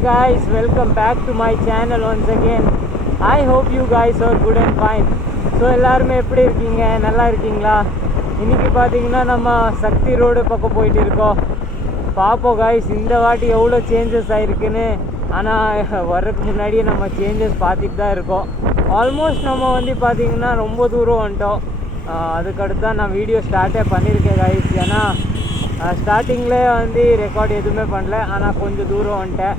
guys, welcome back to my channel once again. I hope you guys are good and fine. So எல்லாருமே எப்படி இருக்கீங்க? நல்லா இருக்கீங்களா? இன்றைக்கி பார்த்தீங்கன்னா நம்ம சக்தி ரோடு பக்கம் போயிட்டு இருக்கோம். பார்ப்போம் காய்ஸ் இந்த வாட்டி எவ்வளோ சேஞ்சஸ் ஆகிருக்குன்னு. ஆனால் வர்றதுக்கு முன்னாடியே நம்ம சேஞ்சஸ் பார்த்துட்டு தான் இருக்கோம். ஆல்மோஸ்ட் நம்ம வந்து பார்த்திங்கன்னா ரொம்ப தூரம் வந்துட்டோம். அதுக்கடுத்து தான் நான் வீடியோ ஸ்டார்ட்டே பண்ணியிருக்கேன் காய்ஸ். ஏன்னா ஸ்டார்டிங்கில் வந்து ரெக்கார்ட் எதுவுமே பண்ணல, ஆனால் கொஞ்சம் தூரம் வந்துட்டேன்.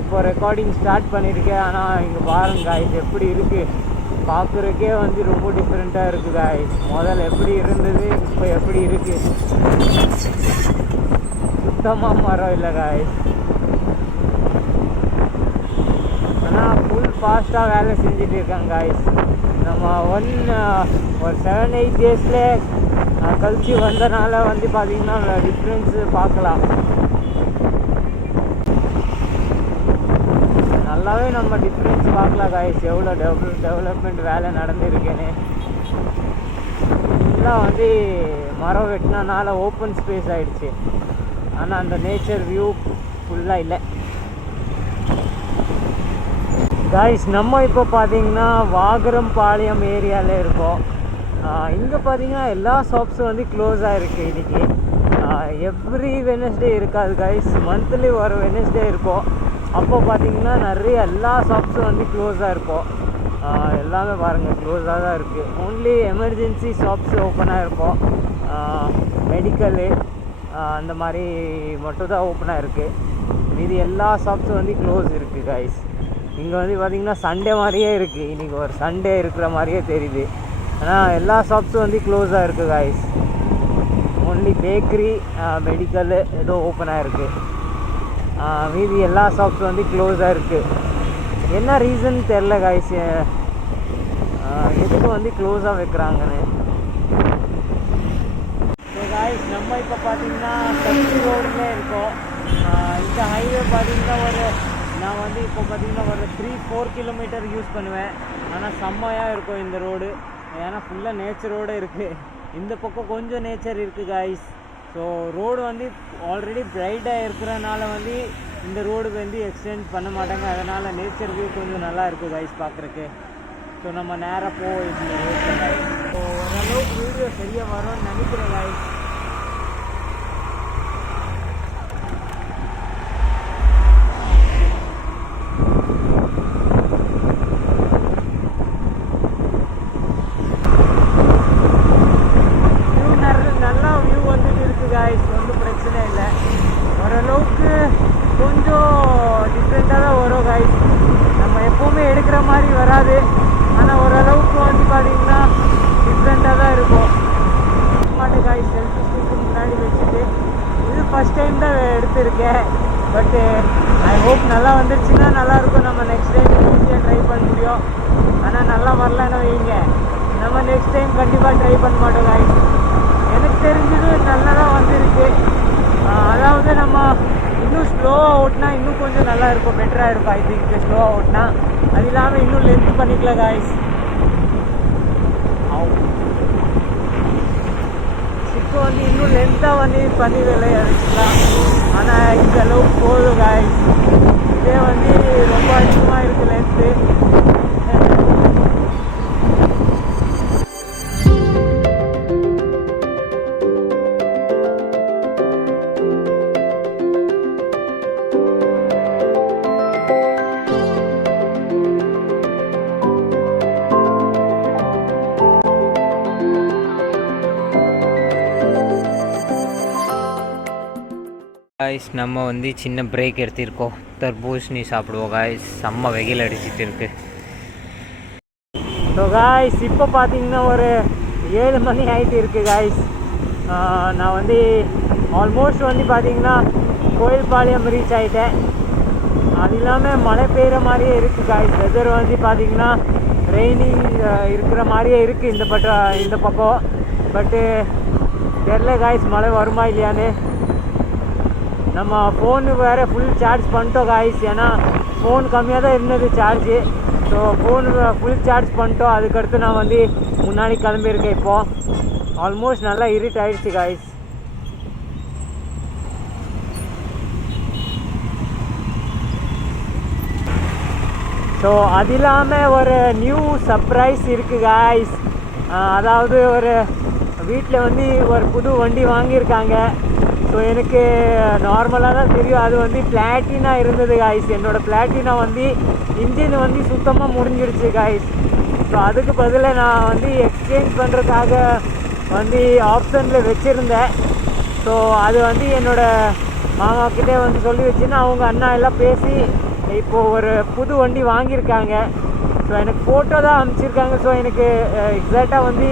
இப்போது ரெக்கார்டிங் ஸ்டார்ட் பண்ணியிருக்கேன். ஆனால் இங்கே பாருங்க காய்ஸ் எப்படி இருக்குது. பார்க்குறக்கே வந்து ரொம்ப டிஃப்ரெண்ட்டாக இருக்குது காய்ஸ். முதல்ல எப்படி இருந்தது, இப்போ எப்படி இருக்குது. சுத்தமாக மரம் இல்லை காய்ஸ். ஆனால் ஃபுல் ஃபாஸ்ட்டாக வேலை செஞ்சுட்டு இருக்காங்க காய்ஸ். நம்ம ஒரு 7-8 டேஸில் கழிச்சு வந்தனால வந்து பார்த்திங்கன்னா டிஃப்ரென்ஸு பார்க்கலாம். நல்லாவே நம்ம டிஃப்ரென்ஸ் பார்க்கலாம் காய்ஸ். எவ்வளோ டெவலப்மெண்ட் வேலை நடந்துருக்கேன்னு. ஃபுல்லாக வந்து மரம் வெட்டினனால ஓப்பன் ஸ்பேஸ் ஆகிடுச்சு. ஆனால் அந்த நேச்சர் வியூ ஃபுல்லாக இல்லை காய்ஸ். நம்ம இப்போ பார்த்திங்கன்னா வாகரம்பாளையம் ஏரியாவில் இருக்கோம். இங்கே பார்த்தீங்கன்னா எல்லா ஷாப்ஸும் வந்து க்ளோஸாக இருக்குது இன்றைக்கி. எவ்ரி வெனஸ்டே இருக்காது கைஸ், மந்த்லி ஒரு வெனஸ்டே இருக்கும். அப்போ பார்த்திங்கன்னா நிறைய எல்லா ஷாப்ஸும் வந்து க்ளோஸாக இருக்கும். எல்லாமே பாருங்கள் க்ளோஸாக தான் இருக்குது. ஓன்லி எமர்ஜென்சி ஷாப்ஸ் ஓப்பனாக இருக்கும். மெடிக்கலு அந்த மாதிரி மட்டும் தான் ஓப்பனாக இருக்குது. மீதி எல்லா ஷாப்ஸும் வந்து க்ளோஸ் இருக்குது கைஸ். இங்கே வந்து பார்த்திங்கன்னா சண்டே மாதிரியே இருக்குது. இன்றைக்கி ஒரு சண்டே இருக்கிற மாதிரியே தெரியுது. ஆனால் எல்லா ஷாப்ஸும் வந்து க்ளோஸாக இருக்குது காய்ஸ். ஒன்லி பேக்கரி, மெடிக்கலு ஏதோ ஓப்பனாக இருக்குது. மீதி எல்லா ஷாப்ஸும் வந்து க்ளோஸாக இருக்குது. என்ன ரீசன் தெரில காய்ஸ், எதுக்கு வந்து க்ளோஸாக வைக்கிறாங்கன்னு. ஸோ காய்ஸ் நம்ம இப்போ பார்த்திங்கன்னா சக்தி ரோடுலே இருக்கோம். இந்த ஹைவே பார்த்திங்கன்னா நான் வந்து இப்போ பார்த்திங்கன்னா ஒரு 3-4 கிலோமீட்டர் யூஸ் பண்ணுவேன். ஆனால் செம்மையாக இருக்கும் இந்த ரோடு. ஏன்னா ஃபுல்லாக நேச்சரோடு இருக்குது. இந்த பக்கம் கொஞ்சம் நேச்சர் இருக்குது காய்ஸ். ஸோ ரோடு வந்து ஆல்ரெடி பிரைட்டாக இருக்கிறனால வந்து இந்த ரோடு வந்து எக்ஸ்டெண்ட் பண்ண மாட்டாங்க. அதனால் நேச்சர் வியூ கொஞ்சம் நல்லா இருக்குது காய்ஸ் பார்க்குறக்கு. ஸோ நம்ம நேராக போய் இந்த ரோட்டில் காய்ஸ். ஸோ ஓரளவுக்கு வீடியோ சரியாக வரும்னு நினைக்கிறேன் காய்ஸ். ஒன்றும் பிரச்சனை இல்லை. ஓரளவுக்கு கொஞ்சம் டிஃப்ரெண்ட்டாக தான் வரும் காய்ஸ். நம்ம எப்போவுமே எடுக்கிற மாதிரி வராது. ஆனால் ஓரளவுக்கு வந்து பார்த்திங்கன்னா டிஃப்ரெண்ட்டாக தான் இருக்கும். மாட்டு காய்ஸ் செல்ஃபி ஸ்டிக்கு முன்னாடி வச்சுட்டு இது ஃபஸ்ட் டைம் தான் எடுத்திருக்கேன். பட்டு ஐ ஹோப் நல்லா வந்துருச்சுன்னா நல்லாயிருக்கும். நம்ம நெக்ஸ்ட் டைம் ஈஸியாக ட்ரை பண்ண முடியும். ஆனால் நல்லா வரலன்னு வைங்க, நம்ம நெக்ஸ்ட் டைம் கண்டிப்பாக ட்ரை பண்ண மாட்டோம் காய்ஸ். எனக்கு தெரிஞ்சது நல்லதாக வந்துருக்கு. அதாவது நம்ம இன்னும் ஸ்லோவாக ஓட்டினா இன்னும் கொஞ்சம் நல்லா இருக்கும், பெட்டராக இருக்கும். ஐ திங்க் ஸ்லோவாக ஓட்டினா அது இல்லாமல் இன்னும் லென்த் பண்ணிக்கலாம் காய்ஸ். இப்போ வந்து இன்னும் லென்த்தாக பண்ணி விலையை அடிச்சுக்கலாம். ஆனால் இந்த அளவுக்கு போதும் காய்ஸ். இதே வந்து ரொம்ப அதிகமாக இருக்குது லென்த்து. காய்ஸ் நம்ம வந்து சின்ன பிரேக் எடுத்திருக்கோம். தர்பூசணி சாப்பிடுவோம் காய்ஸ். செம்ம வெயில் அடிச்சுட்டு இருக்கு. ஸோ காய்ஸ் இப்போ பார்த்தீங்கன்னா ஒரு 7 மணி ஆகிட்டு இருக்குது காய்ஸ். நான் வந்து ஆல்மோஸ்ட் வந்து பார்த்திங்கன்னா கோயில்பாளையம் ரீச் ஆகிட்டேன். அது இல்லாமல் மழை பெய்கிற மாதிரியே இருக்குது காய்ஸ். வெதர் வந்து பார்த்திங்கன்னா ரெய்னிங் இருக்கிற மாதிரியே இருக்குது இந்த பக்கம். பட்டு தெரில காய்ஸ் மழை வருமா இல்லையான்னு. நம்ம ஃபோனு வேறு ஃபுல் சார்ஜ் பண்ணிட்டோம் காய்ஸ். ஏன்னா ஃபோன் கம்மியாக தான் இருந்தது charge. So phone full charge பண்ணிட்டோம். அதுக்கடுத்து நான் வந்து முன்னாடி கிளம்பியிருக்கேன். இப்போது ஆல்மோஸ்ட் நல்லா இருட் ஆகிடுச்சு காய்ஸ். ஸோ அது இல்லாமல் ஒரு நியூ சர்ப்ரைஸ் இருக்குது காய்ஸ். அதாவது ஒரு வீட்டில் வந்து ஒரு புது வண்டி வாங்கியிருக்காங்க. ஸோ எனக்கு நார்மலாக தான் தெரியும், அது வந்து பிளாட்டினா இருந்தது காய்ஸ். என்னோடய பிளாட்டினா வந்து இன்ஜின் வந்து சுத்தமாக முடிஞ்சிடுச்சு காய்ஸ். ஸோ அதுக்கு பதிலாக நான் வந்து எக்ஸ்சேஞ்ச் பண்ணுறதுக்காக வந்து ஆப்ஷனில் வச்சுருந்தேன். ஸோ அது வந்து என்னோடய மாமாக்கிட்டே வந்து சொல்லி வச்சுன்னா அவங்க அண்ணா எல்லாம் பேசி இப்போது ஒரு புது வண்டி வாங்கியிருக்காங்க. ஸோ எனக்கு ஃபோட்டோ தான் அனுப்பிச்சிருக்காங்க. ஸோ எனக்கு எக்ஸாக்டாக வந்து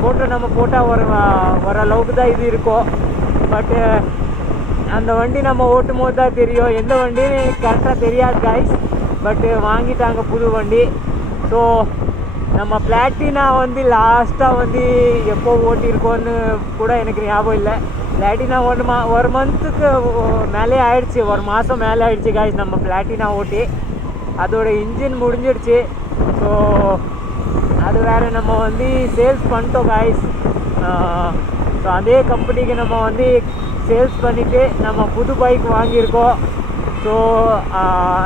ஃபோட்டோ நம்ம போட்டால் ஓரளவுக்கு தான் இது இருக்கும். பட்டு அந்த வண்டி நம்ம ஓட்டும் போது தான் தெரியும் எந்த வண்டின்னு எனக்கு கரெக்டாக தெரியாது காய்ஸ். பட்டு வாங்கிட்டாங்க புது வண்டி. ஸோ நம்ம பிளாட்டினா வந்து லாஸ்ட்டாக வந்து எப்போ ஓட்டியிருக்கோன்னு கூட எனக்கு ஞாபகம் இல்லை. பிளாட்டினா ஒரு மந்த்துக்கு மேலே ஆயிடுச்சு, ஒரு மாதம் மேலே ஆயிடுச்சு காய்ஸ் நம்ம பிளாட்டினா ஓட்டி. அதோட இன்ஜின் முடிஞ்சிடுச்சு. ஸோ அது வேறு நம்ம வந்து சேல்ஸ் பண்ணிட்டோம் காய்ஸ். ஸோ அதே கம்பெனிக்கு நம்ம வந்து சேல்ஸ் பண்ணிவிட்டு நம்ம புது பைக் வாங்கியிருக்கோம். ஸோ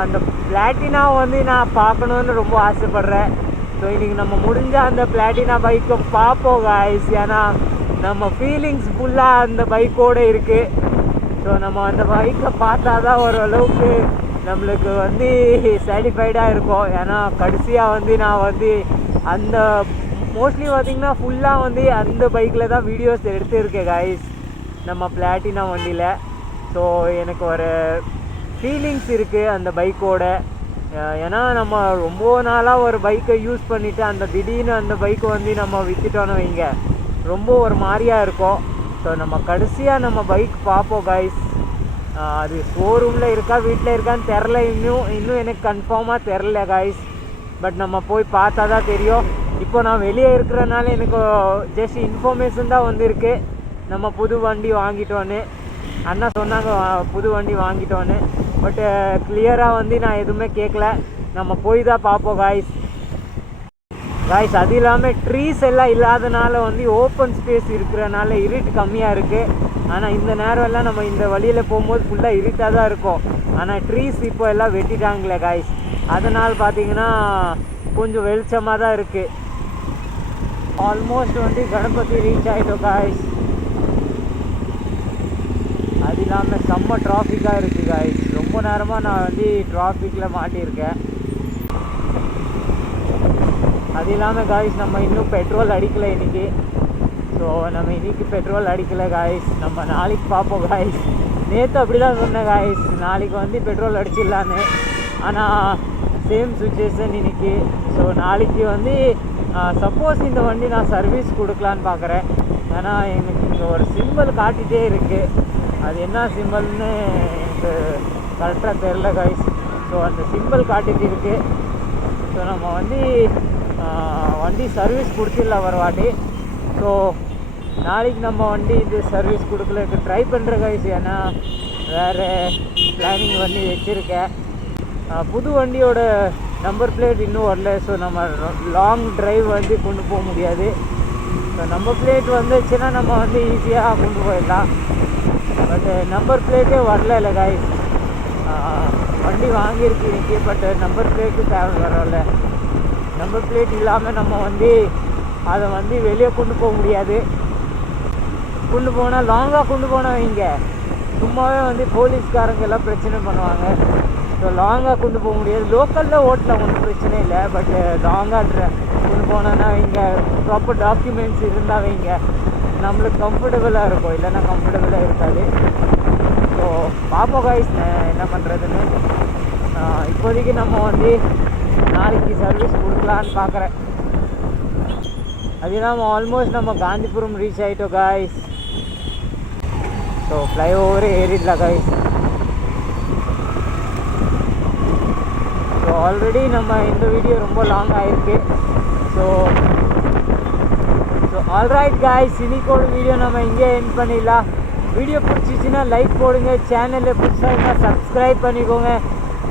அந்த பிளாட்டினா வந்து நான் பார்க்கணுன்னு ரொம்ப ஆசைப்பட்றேன். ஸோ இன்றைக்கி நம்ம முடிஞ்ச அந்த பிளாட்டினா பைக்கை பார்ப்போம் காய்ஸ். ஏன்னா நம்ம ஃபீலிங்ஸ் ஃபுல்லாக அந்த பைக்கோடு இருக்குது. ஸோ நம்ம அந்த பைக்கை பார்த்தா தான் ஓரளவுக்கு நம்மளுக்கு வந்து சாட்டிஸ்ஃபைடாக இருக்கும். ஏன்னா கடைசியாக வந்து நான் வந்து அந்த மோஸ்ட்லி பார்த்திங்கன்னா ஃபுல்லாக வந்து அந்த பைக்கில் தான் வீடியோஸ் எடுத்துருக்கேன் காய்ஸ் நம்ம பிளாட்டினா வண்டியில். ஸோ எனக்கு ஒரு ஃபீலிங்ஸ் இருக்குது அந்த பைக்கோட. ஏன்னா நம்ம ரொம்ப நாளாக ஒரு பைக்கை யூஸ் பண்ணிவிட்டு அந்த திடீர்னு அந்த பைக்கை வந்து நம்ம விற்றுட்டோன்னு வைங்க, ரொம்ப ஒரு மாதிரியாக இருக்கும். ஸோ நம்ம கடைசியாக நம்ம பைக் பார்ப்போம் காய்ஸ். அது ஷோரூமில் இருக்கா வீட்டில் இருக்கான்னு தெரில, இன்னும் எனக்கு கன்ஃபார்மாக தெரில காய்ஸ். பட் நம்ம போய் பார்த்தா தான் தெரியும். இப்போ நான் வெளியே இருக்கிறனால எனக்கு ஜஸ்ட் இன்ஃபர்மேஷன் தான் வந்திருக்கு நம்ம புது வண்டி வாங்கிட்டோன்னு. அண்ணா சொன்னாங்க புது வண்டி வாங்கிட்டோன்னு. பட்டு கிளியராக வந்து நான் எதுவுமே கேட்கல, நம்ம போய் தான் பார்ப்போம் காய்ஸ். அது இல்லாமல் ட்ரீஸ் எல்லாம் இல்லாதனால வந்து ஓப்பன் ஸ்பேஸ் இருக்கிறனால இருட்டு கம்மியாக இருக்குது. ஆனால் இந்த நேரம் எல்லாம் நம்ம இந்த வழியில் போகும்போது ஃபுல்லாக இருட்டாக தான் இருக்கும். ஆனால் ட்ரீஸ் இப்போ எல்லாம் வெட்டிட்டாங்களே காய்ஸ், அதனால் பார்த்திங்கன்னா கொஞ்சம் வெளிச்சமாக தான் இருக்குது. ஆல்மோஸ்ட் வந்து கணபதி ரீச் ஆகிட்டோம் காய்ஸ். அது இல்லாமல் செம்ம டிராஃபிக்காக இருக்குது காய்ஸ். ரொம்ப நேரமாக நான் வந்து டிராஃபிக்கில் மாட்டியிருக்கேன். அது இல்லாமல் காய்ஸ் நம்ம இன்னும் பெட்ரோல் அடிக்கலை இன்றைக்கி. ஸோ நம்ம இன்றைக்கி பெட்ரோல் அடிக்கலை காய்ஸ், நம்ம நாளைக்கு பார்ப்போம் காய்ஸ். நேற்று அப்படி தான் சொன்னேன் காய்ஸ், நாளைக்கு வந்து பெட்ரோல் அடிச்சிடலான்னு. ஆனால் சேம் சுச்சுவேஷன் இன்றைக்கி. ஸோ நாளைக்கு வந்து சப்போஸ் இந்த வண்டி நான் சர்வீஸ் கொடுக்கலான்னு பார்க்குறேன். ஏன்னா எனக்கு இங்கே ஒரு சிம்பிள் காட்டிகிட்டே இருக்குது, அது என்ன சிம்பிள்னு எனக்கு கரெக்டாக தெரில காய்ஸ். ஸோ அந்த சிம்பிள் காட்டிகிட்டு இருக்குது. ஸோ நம்ம வந்து வண்டி சர்வீஸ் கொடுத்துடலாம் ஒரு வாட்டி. ஸோ நாளைக்கு நம்ம வண்டி இது சர்வீஸ் கொடுக்கலக்கு ட்ரை பண்ணுற காய்ஸ். ஏன்னா வேறு பிளானிங் வண்டி வச்சுருக்கேன். புது வண்டியோட நம்பர் பிளேட் இன்னும் வரல. ஸோ நம்ம லாங் ட்ரைவ் வந்து கொண்டு போக முடியாது. ஸோ நம்பர் பிளேட் வந்துச்சுன்னா நம்ம வந்து ஈஸியாக கொண்டு போயிடலாம். பட் நம்பர் பிளேட்டே வரல காய்ஸ். வண்டி வாங்கியிருக்கு இன்றைக்கி, பட் நம்பர் பிளேட்டு தேவை வரல. நம்பர் பிளேட் இல்லாமல் நம்ம வந்து அதை வந்து வெளியே கொண்டு போக முடியாது. கொண்டு போனால் லாங்காக கொண்டு போனால் வைங்க, சும்மாவே வந்து போலீஸ்காரங்க எல்லாம் பிரச்சனை பண்ணுவாங்க. ஸோ லாங்காக கொண்டு போக முடியாது. லோக்கலில் ஓட்டலாம், ஒன்றும் பிரச்சனை இல்லை. பட் லாங்காக கொண்டு போனோன்னா வைங்க, ப்ராப்பர் டாக்குமெண்ட்ஸ் இருந்தால் வைங்க நம்மளுக்கு கம்ஃபர்டபுளாக இருக்கும், இல்லைன்னா கம்ஃபர்டபுளாக இருக்காது. ஸோ பார்ப்போம் காய்ஸ் என்ன பண்ணுறதுன்னு. இப்போதைக்கு நம்ம வந்து நாளைக்கு சர்வீஸ் கொடுக்கலான்னு பார்க்குறேன். அது இல்லாமல் ஆல்மோஸ்ட் நம்ம காந்திபுரம் ரீச் ஆகிட்டோம் காய்ஸ். ஸோ ஃப்ளைஓவரே ஏறிடலாம் காய்ஸ். ஸோ ஆல்ரெடி நம்ம இந்த வீடியோ ரொம்ப லாங் ஆகிருக்கு. ஸோ ஆல்ரைட் காய்ஸ், இன்னைக்கோட வீடியோ நம்ம இங்கே எண்ட் பண்ணிடலாம். வீடியோ பிடிச்சிச்சின்னா லைக் போடுங்க, சேனலில் பிடிச்சா சப்ஸ்கிரைப் பண்ணிக்கோங்க.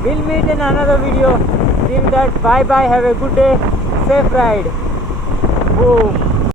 Will meet in another video. Till that, bye bye, have a good day, safe ride. Boom.